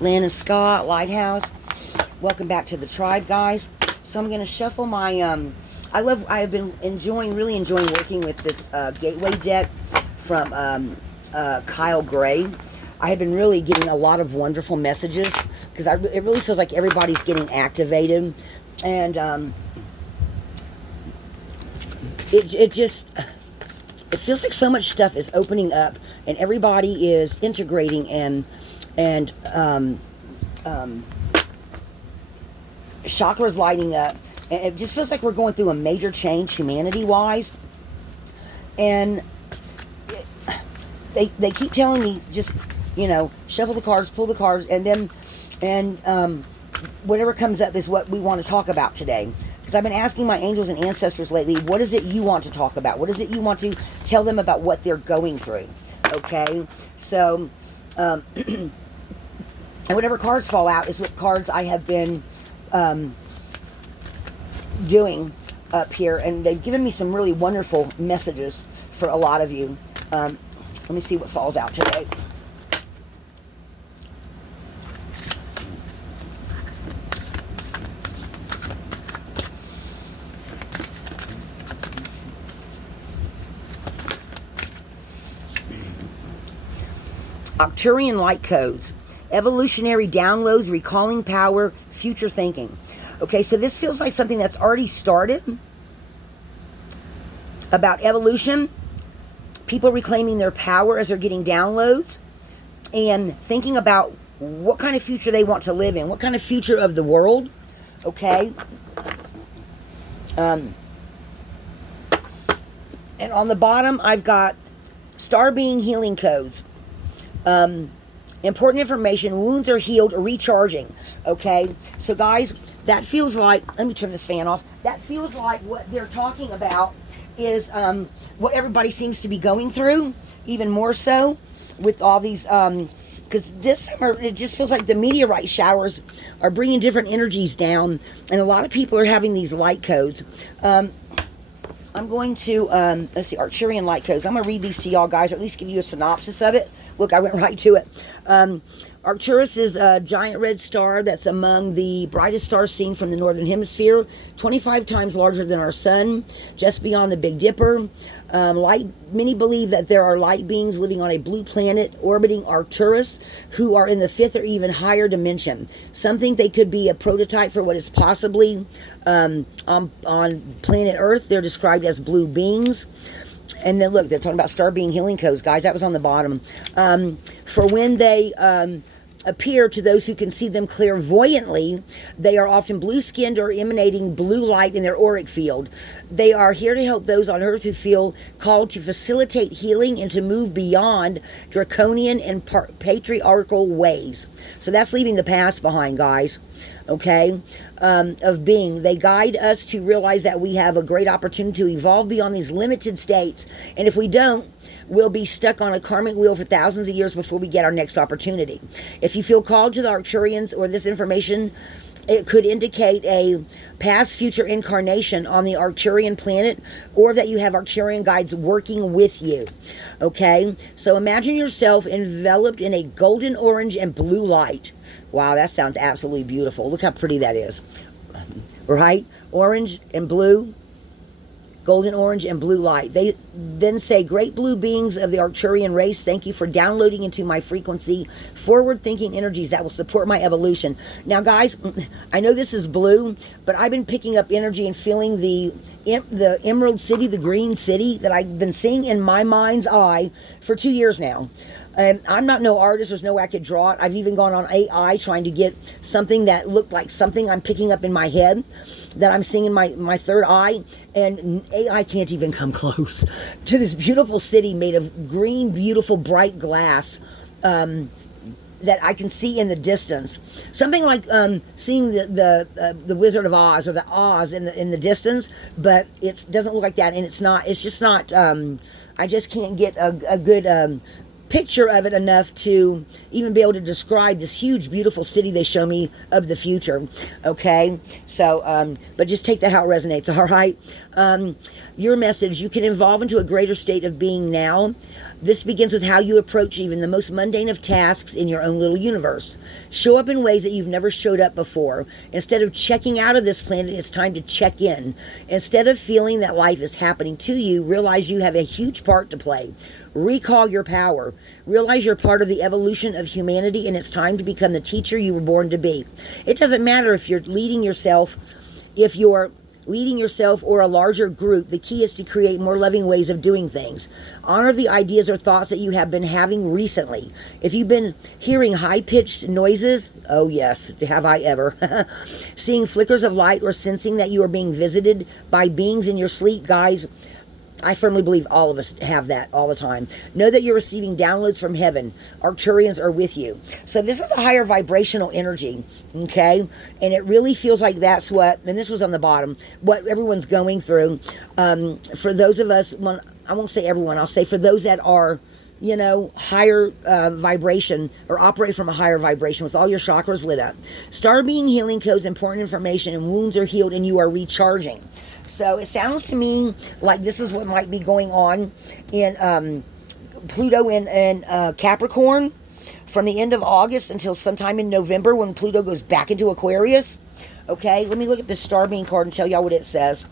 Lana Scott, Lighthouse. Welcome back to the tribe, guys. So I'm going to shuffle my, I've been really enjoying working with this Gateway deck from Kyle Gray. I have been really getting a lot of wonderful messages because it really feels like everybody's getting activated, and it feels like so much stuff is opening up and everybody is integrating and chakras lighting up, and it just feels like we're going through a major change humanity wise. And they keep telling me, just, you know, shuffle the cards, pull the cards, and whatever comes up is what we want to talk about today. Because I've been asking my angels and ancestors lately, what is it you want to talk about? What is it you want to tell them about what they're going through? Okay? So, and whatever cards fall out is what cards I have been doing up here. And they've given me some really wonderful messages for a lot of you. Let me see what falls out today. Arcturian light codes, evolutionary downloads, recalling power, future thinking. Okay, so this feels like something that's already started about evolution, people reclaiming their power as they're getting downloads and thinking about what kind of future they want to live in, what kind of future of the world. Okay. And on the bottom, I've got Strbeing healing codes. Important information, wounds are healed, recharging. Okay, so guys, that feels like, let me turn this fan off, that feels like what they're talking about is what everybody seems to be going through, even more so with all these, because this summer, it just feels like the meteorite showers are bringing different energies down, and a lot of people are having these light codes. I'm going to, let's see, Arcturian light codes. I'm going to read these to y'all guys, or at least give you a synopsis of it. Look, I went right to it. Arcturus is a giant red star that's among the brightest stars seen from the northern hemisphere, 25 times larger than our sun, just beyond the Big Dipper. Many believe that there are light beings living on a blue planet orbiting Arcturus who are in the fifth or even higher dimension. Some think they could be a prototype for what is possibly on planet Earth. They're described as blue beings. And then look, they're talking about Strbeing healing codes, guys. That was on the bottom. For when they appear to those who can see them clairvoyantly, they are often blue-skinned or emanating blue light in their auric field. They are here to help those on Earth who feel called to facilitate healing and to move beyond draconian and patriarchal ways. So that's leaving the past behind, guys. Okay, of being. They guide us to realize that we have a great opportunity to evolve beyond these limited states. And if we don't, we'll be stuck on a karmic wheel for thousands of years before we get our next opportunity. If you feel called to the Arcturians or this information, it could indicate a past future incarnation on the Arcturian planet, or that you have Arcturian guides working with you. Okay, so imagine yourself enveloped in a golden, orange, and blue light. Wow, that sounds absolutely beautiful. Look how pretty that is. Right? Orange and blue. Golden, orange, and blue light. They then say, great blue beings of the Arcturian race, thank you for downloading into my frequency forward-thinking energies that will support my evolution. Now, guys, I know this is blue, but I've been picking up energy and feeling the Emerald City, the Green City, that I've been seeing in my mind's eye for 2 years now. And I'm not no artist. There's no way I could draw it. I've even gone on AI trying to get something that looked like something I'm picking up in my head that I'm seeing in my third eye. And AI can't even come close to this beautiful city made of green, beautiful, bright glass that I can see in the distance. Something like seeing the Wizard of Oz, or the Oz in the distance, but it doesn't look like that. And it's not. It's just not. I just can't get a good picture of it enough to even be able to describe this huge, beautiful city they show me of the future. Okay, so but just take that how it resonates. All right. Your message: you can evolve into a greater state of being now. This begins with how you approach even the most mundane of tasks in your own little universe. Show up in ways that you've never showed up before. Instead of checking out of this planet, it's time to check in. Instead of feeling that life is happening to you, realize you have a huge part to play. Recall your power. Realize you're part of the evolution of humanity, and it's time to become the teacher you were born to be. It doesn't matter if you're leading yourself, or a larger group. The key is to create more loving ways of doing things. Honor the ideas or thoughts that you have been having recently. If you've been hearing high-pitched noises, oh yes, have I ever, seeing flickers of light, or sensing that you are being visited by beings in your sleep, guys, I firmly believe all of us have that all the time. Know that you're receiving downloads from heaven. Arcturians are with you. So this is a higher vibrational energy, okay? And it really feels like that's what, and this was on the bottom, what everyone's going through. For those of us, well, I won't say everyone, I'll say for those that are, you know, higher vibration, or operate from a higher vibration with all your chakras lit up. Strbeing healing codes, important information, and wounds are healed and you are recharging. So it sounds to me like this is what might be going on in Pluto in Capricorn from the end of August until sometime in November when Pluto goes back into Aquarius. Okay, let me look at this Strbeing card and tell y'all what it says.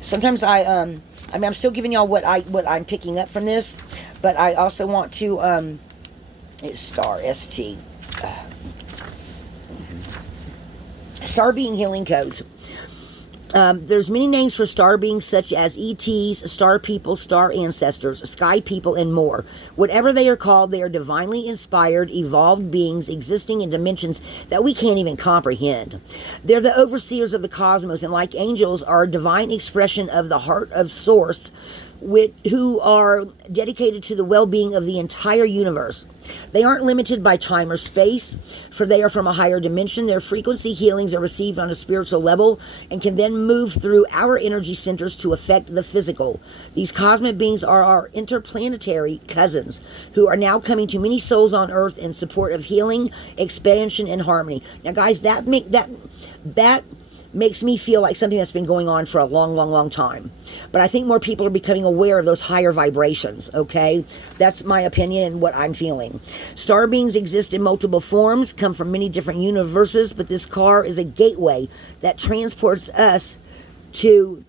Sometimes I mean, I'm still giving y'all what I'm picking up from this, but I also want to it's star ST. Strbeing healing codes. There's many names for star beings, such as ETs, star people, star ancestors, sky people, and more. Whatever they are called, they are divinely inspired, evolved beings existing in dimensions that we can't even comprehend. They're the overseers of the cosmos, and like angels, are a divine expression of the heart of Source, who are dedicated to the well-being of the entire universe. They aren't limited by time or space, for they are from a higher dimension. Their frequency healings are received on a spiritual level and can then move through our energy centers to affect the physical. These cosmic beings are our interplanetary cousins, who are now coming to many souls on Earth in support of healing, expansion, and harmony. Now, guys, that makes me feel like something that's been going on for a long time. But I think more people are becoming aware of those higher vibrations, okay? That's my opinion and what I'm feeling. Star beings exist in multiple forms, come from many different universes, but this car is a gateway that transports us to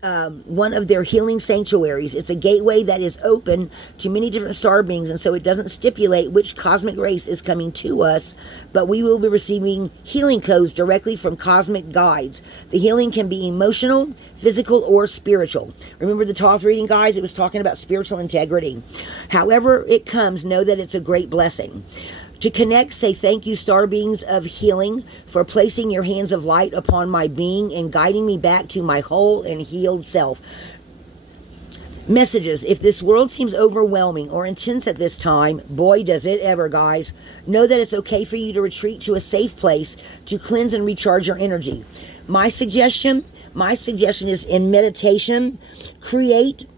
one of their healing sanctuaries. It's a gateway that is open to many different star beings, and so it doesn't stipulate which cosmic race is coming to us, but we will be receiving healing codes directly from cosmic guides. The healing can be emotional, physical, or spiritual. Remember the Thoth reading, guys? It was talking about spiritual integrity. However it comes, know that it's a great blessing. To connect, say thank you, star beings of healing, for placing your hands of light upon my being and guiding me back to my whole and healed self. Messages. If this world seems overwhelming or intense at this time, boy, does it ever, guys. Know that it's okay for you to retreat to a safe place to cleanse and recharge your energy. My suggestion is in meditation, create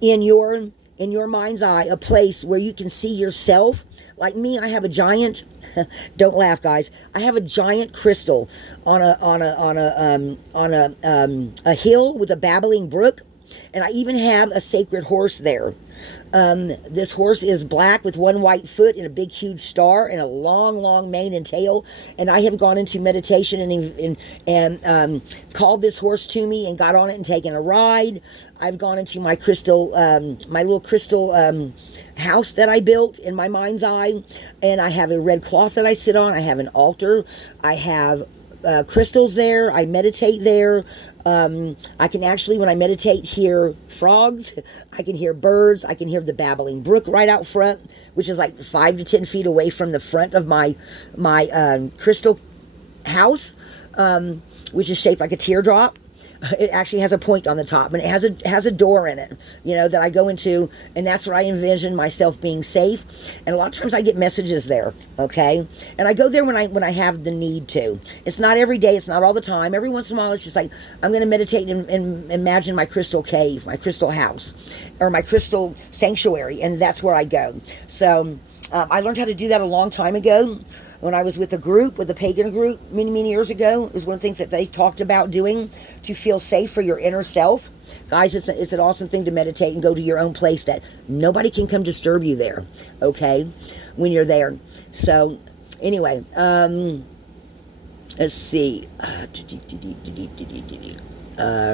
in your mind's eye a place where you can see yourself. Like me, I have a giant don't laugh, guys. I have a giant crystal on a hill with a babbling brook, and I even have a sacred horse there. This horse is black with one white foot and a big huge star and a long mane and tail, and I have gone into meditation and called this horse to me and got on it and taken a ride. I've gone into my crystal, my little crystal house that I built in my mind's eye, and I have a red cloth that I sit on. I have an altar. I have crystals there. I meditate there. I can actually, when I meditate, hear frogs. I can hear birds. I can hear the babbling brook right out front, which is like 5 to 10 feet away from the front of my crystal house, which is shaped like a teardrop. It actually has a point on the top, and it has a door in it, you know, that I go into, and that's where I envision myself being safe. And a lot of times I get messages there, okay? And I go there when I have the need to. It's not every day, it's not all the time. Every once in a while, it's just like I'm going to meditate and imagine my crystal cave, my crystal house, or my crystal sanctuary, and that's where I go. So I learned how to do that a long time ago when I was with a group, with a pagan group, many years ago. It was one of the things that they talked about doing to feel safe for your inner self. Guys, it's an awesome thing to meditate and go to your own place that nobody can come disturb you there, okay, when you're there. So, anyway, let's see.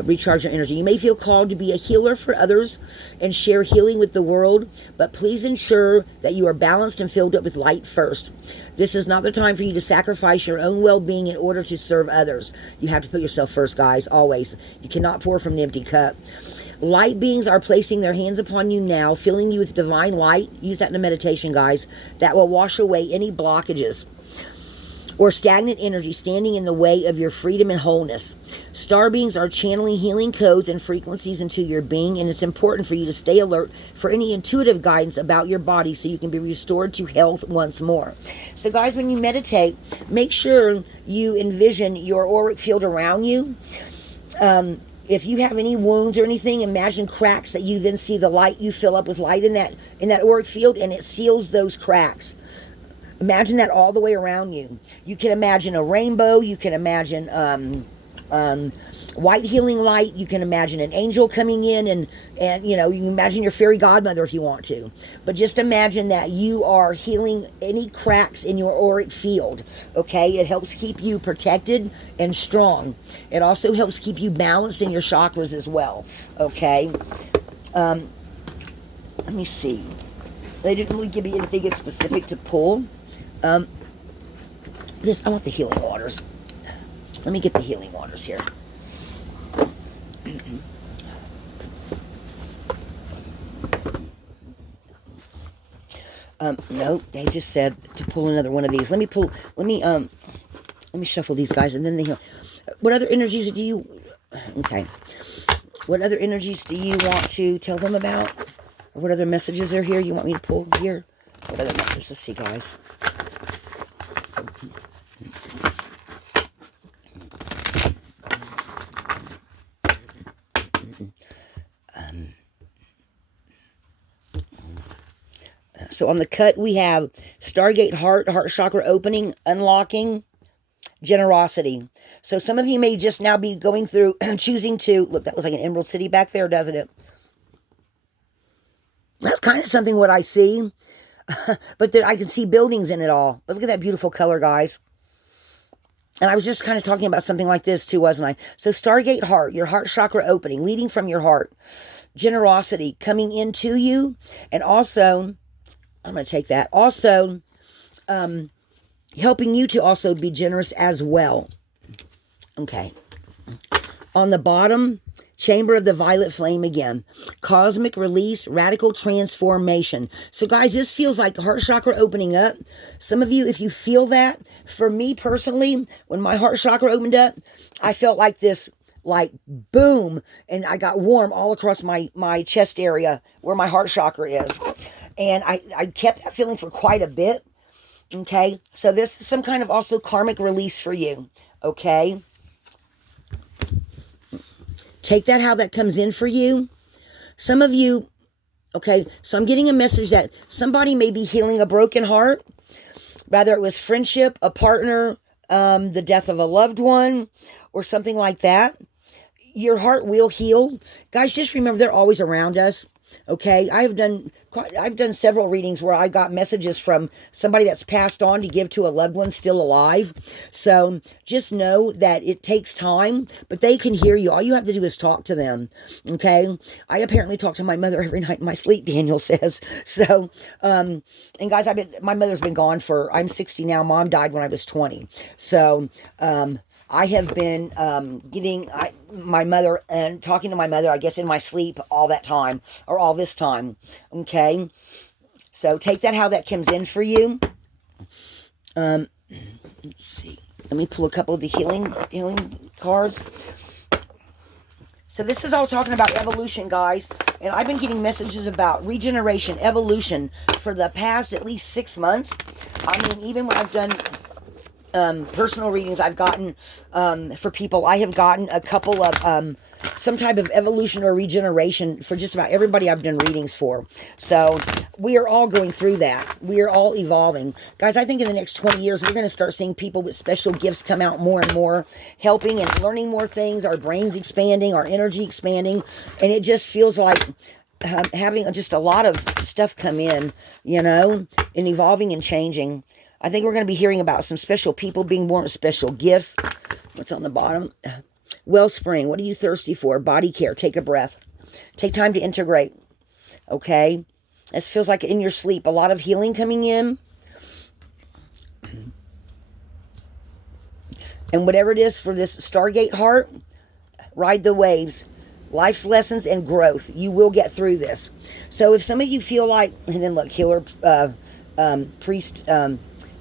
Recharge your energy. You may feel called to be a healer for others and share healing with the world, but please ensure that you are balanced and filled up with light first. This is not the time for you to sacrifice your own well-being in order to serve others. You have to put yourself first, guys, always. You cannot pour from an empty cup. Light beings are placing their hands upon you now, filling you with divine light. Use that in a meditation, guys. That will wash away any blockages or stagnant energy standing in the way of your freedom and wholeness. Star beings are channeling healing codes and frequencies into your being, and it's important for you to stay alert for any intuitive guidance about your body so you can be restored to health once more. So guys, when you meditate, make sure you envision your auric field around you. If you have any wounds or anything, imagine cracks that you then see the light. You fill up with light in that auric field, and it seals those cracks. Imagine that all the way around you. You can imagine a rainbow. You can imagine white healing light. You can imagine an angel coming in, and you know, you can imagine your fairy godmother if you want to. But just imagine that you are healing any cracks in your auric field, okay? It helps keep you protected and strong. It also helps keep you balanced in your chakras as well, okay? Let me see. They didn't really give me anything specific to pull. I want the healing waters. Let me get the healing waters here. No, they just said to pull another one of these. Let me shuffle these guys, and then they heal. What other energies do you, okay. What other energies do you want to tell them about? Or what other messages are here you want me to pull here? What other messages? Let's see, guys. So on the cut, we have Stargate heart chakra opening, unlocking, generosity. So some of you may just now be going through, choosing to, look, that was like an Emerald City back there, doesn't it? That's kind of something what I see. But there, I can see buildings in it all. But look at that beautiful color, guys. And I was just kind of talking about something like this too, wasn't I? So Stargate heart, your heart chakra opening, leading from your heart. Generosity coming into you. And also, I'm going to take that. Also, helping you to also be generous as well. Okay. On the bottom, Chamber of the Violet Flame again. Cosmic release, radical transformation. So guys, this feels like heart chakra opening up. Some of you, if you feel that, for me personally, when my heart chakra opened up, I felt like this, like boom, and I got warm all across my chest area where my heart chakra is. And I kept that feeling for quite a bit. Okay, so this is some kind of also karmic release for you. Okay. Take that how that comes in for you. Some of you, okay, so I'm getting a message that somebody may be healing a broken heart. Whether it was friendship, a partner, the death of a loved one, or something like that. Your heart will heal. Guys, just remember they're always around us. Okay, I've done several readings where I got messages from somebody that's passed on to give to a loved one still alive. So just know that it takes time, but they can hear you. All you have to do is talk to them. Okay, I apparently talk to my mother every night in my sleep, Daniel says. So, and guys, my mother's been gone I'm 60 now. Mom died when I was 20. So, I have been my mother and talking to my mother, I guess, in my sleep all that time, or all this time, okay? So take that how that comes in for you. Let's see. Let me pull a couple of the healing cards. So this is all talking about evolution, guys. And I've been getting messages about regeneration, evolution for the past at least 6 months. I mean, even when I've done personal readings I've gotten for people, I have gotten a couple of some type of evolution or regeneration for just about everybody I've done readings for. So we are all going through that. We are all evolving. Guys, I think in the next 20 years, we're going to start seeing people with special gifts come out more and more, helping and learning more things, our brains expanding, our energy expanding, and it just feels like having just a lot of stuff come in, you know, and evolving and changing. I think we're going to be hearing about some special people being born with special gifts. What's on the bottom? Wellspring, what are you thirsty for? Body care, take a breath. Take time to integrate, okay? This feels like in your sleep, a lot of healing coming in. And whatever it is for this Stargate heart, ride the waves. Life's lessons and growth. You will get through this. So if some of you feel like, and then look, healer,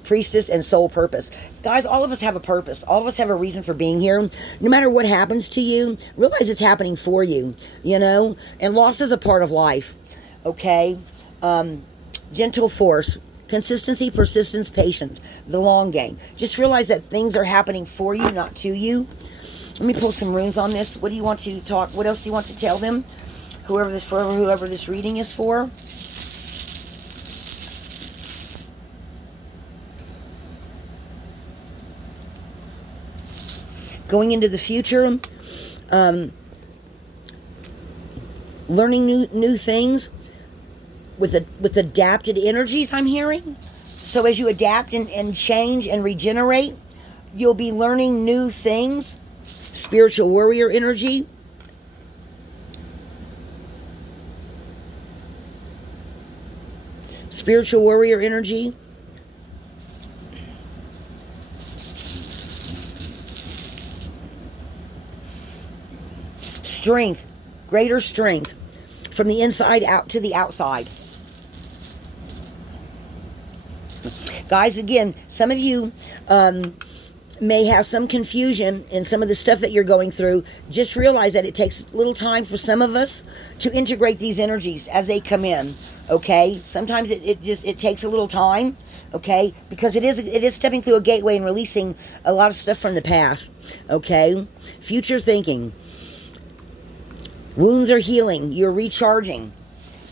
priestess, and soul purpose. Guys, all of us have a purpose. All of us have a reason for being here. No matter what happens to you, realize it's happening for you, you know? And loss is a part of life, okay? Gentle force, consistency, persistence, patience, the long game. Just realize that things are happening for you, not to you. Let me pull some runes on this. What do you want to talk? What else do you want to tell them? Whoever this reading is for. Going into the future, learning new things with adapted energies, I'm hearing. So as you adapt and change and regenerate, you'll be learning new things. Spiritual warrior energy. Spiritual warrior energy. Strength, greater strength from the inside out to the outside. Guys, again, some of you may have some confusion in some of the stuff that you're going through. Just realize that it takes a little time for some of us to integrate these energies as they come in, okay? Sometimes it takes a little time, okay? Because it is stepping through a gateway and releasing a lot of stuff from the past, okay? Future thinking. Wounds are healing. You're recharging.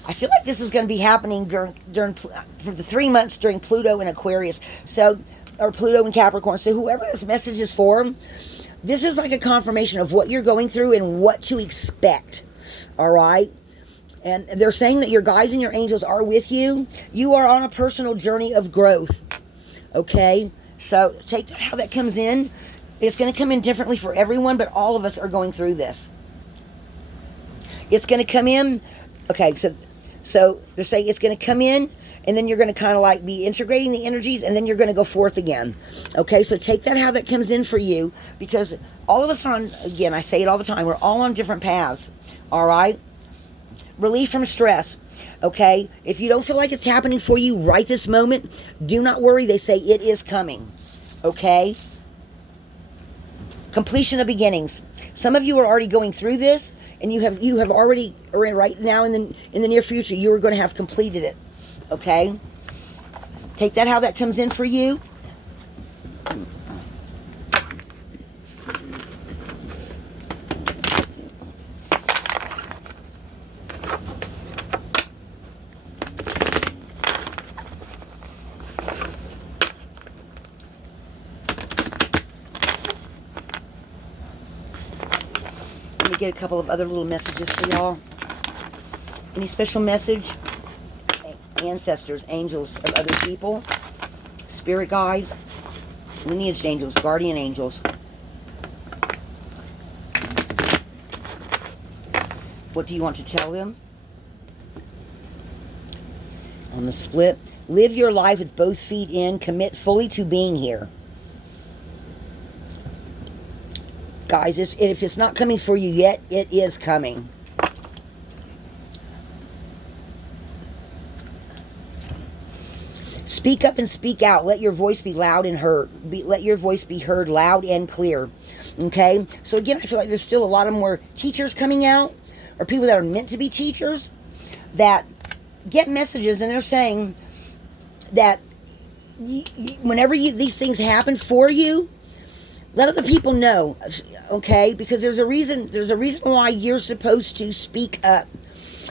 I feel like this is going to be happening during for the 3 months during Pluto in Aquarius. So, or Pluto in Capricorn. So whoever this message is for, this is like a confirmation of what you're going through and what to expect. All right? And they're saying that your guides and your angels are with you. You are on a personal journey of growth. Okay? So take how that comes in. It's going to come in differently for everyone, but all of us are going through this. It's going to come in. Okay, so they're saying it's going to come in, and then you're going to kind of like be integrating the energies, and then you're going to go forth again. Okay, so take that how that comes in for you, because all of us are on, again, I say it all the time, we're all on different paths. All right? Relief from stress. Okay? If you don't feel like it's happening for you right this moment, do not worry. They say it is coming. Okay? Completion of beginnings. Some of you are already going through this, and you have already, or right now in the near future, you are going to have completed it. Okay? Take that how that comes in for you. Let me get a couple of other little messages for y'all. Any special message? Ancestors, angels of other people, spirit guides, lineage angels, guardian angels. What do you want to tell them? On the split, live your life with both feet in, commit fully to being here. Guys, if it's not coming for you yet, it is coming. Speak up and speak out. Let your voice be loud and heard. Let your voice be heard loud and clear. Okay? So again, I feel like there's still a lot of more teachers coming out, or people that are meant to be teachers, that get messages, and they're saying that whenever these things happen for you, let other people know. Okay? Because there's a reason why you're supposed to speak up.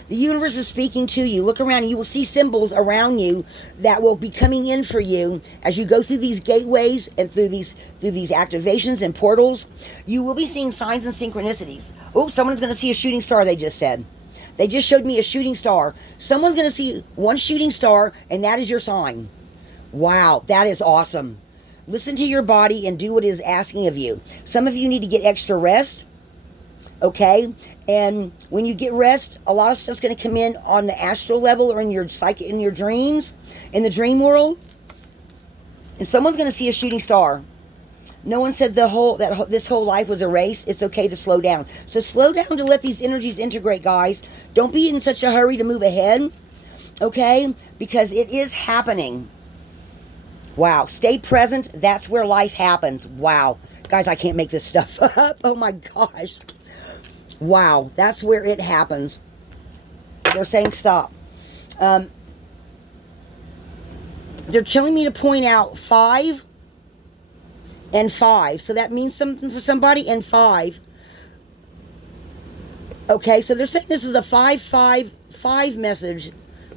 The universe is speaking to you. Look around. You will see symbols around you that will be coming in for you as you go through these gateways and through these activations and portals. You will be seeing signs and synchronicities. Oh, someone's going to see a shooting star, they just said. They just showed me a shooting star. Someone's going to see one shooting star, and that is your sign. Wow, that is awesome. Listen to your body and do what it is asking of you. Some of you need to get extra rest. Okay, and when you get rest, a lot of stuff's going to come in on the astral level or in your psyche, in your dreams, in the dream world. And someone's going to see a shooting star. No one said this whole life was a race. It's okay to slow down. So slow down to let these energies integrate, guys. Don't be in such a hurry to move ahead. Okay, because it is happening. Wow, stay present. That's where life happens. Wow, guys, I can't make this stuff up. Oh my gosh. Wow, that's where it happens. They're saying stop. They're telling me to point out 5 and 5. So that means something for somebody, and 5. Okay, so they're saying this is a 555 message.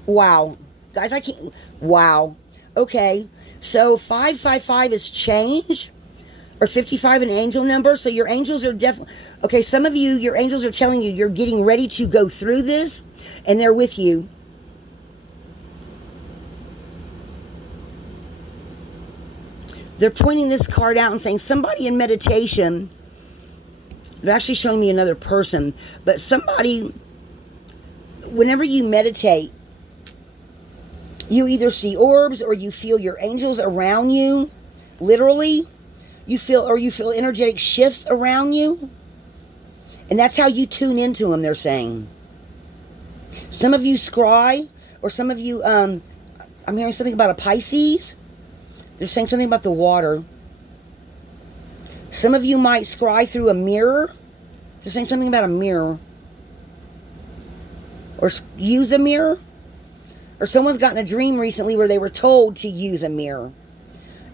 Wow. Guys, I can't. Wow. Okay, so 555 is change. Or 55, an angel number. So your angels are definitely... Okay, some of you, your angels are telling you you're getting ready to go through this. And they're with you. They're pointing this card out and saying somebody in meditation... They're actually showing me another person. But somebody... Whenever you meditate... You either see orbs or you feel your angels around you. Literally... You feel energetic shifts around you. And that's how you tune into them, they're saying. Some of you scry, or some of you, I'm hearing something about a Pisces. They're saying something about the water. Some of you might scry through a mirror. They're saying something about a mirror. Or use a mirror. Or someone's gotten a dream recently where they were told to use a mirror.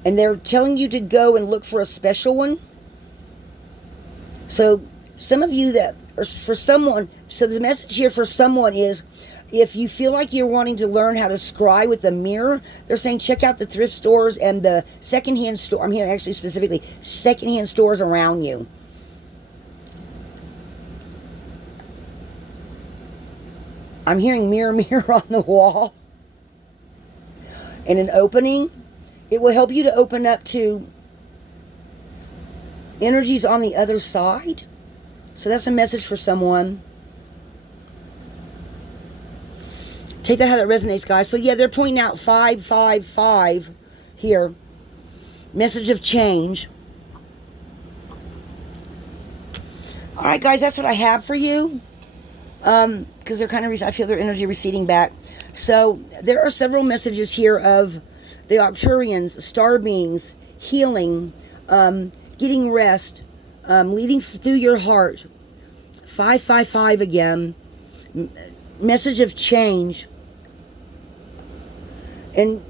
And they're telling you to go and look for a special one. So some of you that, or for someone, so the message here for someone is, if you feel like you're wanting to learn how to scry with a mirror, they're saying check out the thrift stores and the secondhand store. I'm hearing actually specifically secondhand stores around you. I'm hearing mirror, mirror on the wall. And an opening. It will help you to open up to energies on the other side. So that's a message for someone. Take that how that resonates, guys. So yeah, they're pointing out 555 here. Message of change. All right, guys, that's what I have for you. Because they're kind of, I feel their energy receding back. So there are several messages here of the Arcturians, star beings, healing, getting rest, leading through your heart. 555 again. Message of change. And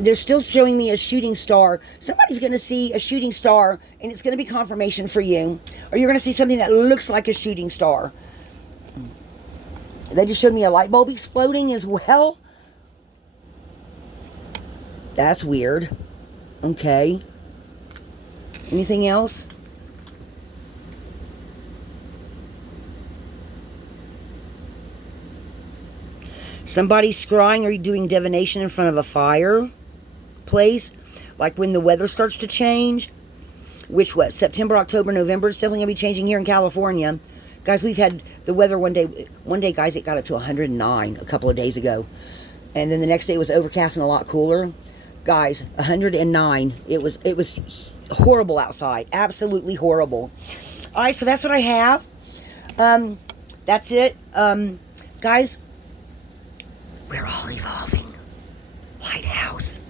they're still showing me a shooting star. Somebody's going to see a shooting star, and it's going to be confirmation for you. Or you're going to see something that looks like a shooting star. They just showed me a light bulb exploding as well. That's weird. Okay. Anything else? Somebody's scrying or doing divination in front of a fire place. Like when the weather starts to change. Which, September, October, November. It's definitely going to be changing here in California. Guys, we've had the weather one day, guys, it got up to 109 a couple of days ago. And then the next day it was overcast and a lot cooler. Guys, 109. It was horrible outside. Absolutely horrible. All right, so that's what I have. That's it. Guys, we're all evolving. Lighthouse.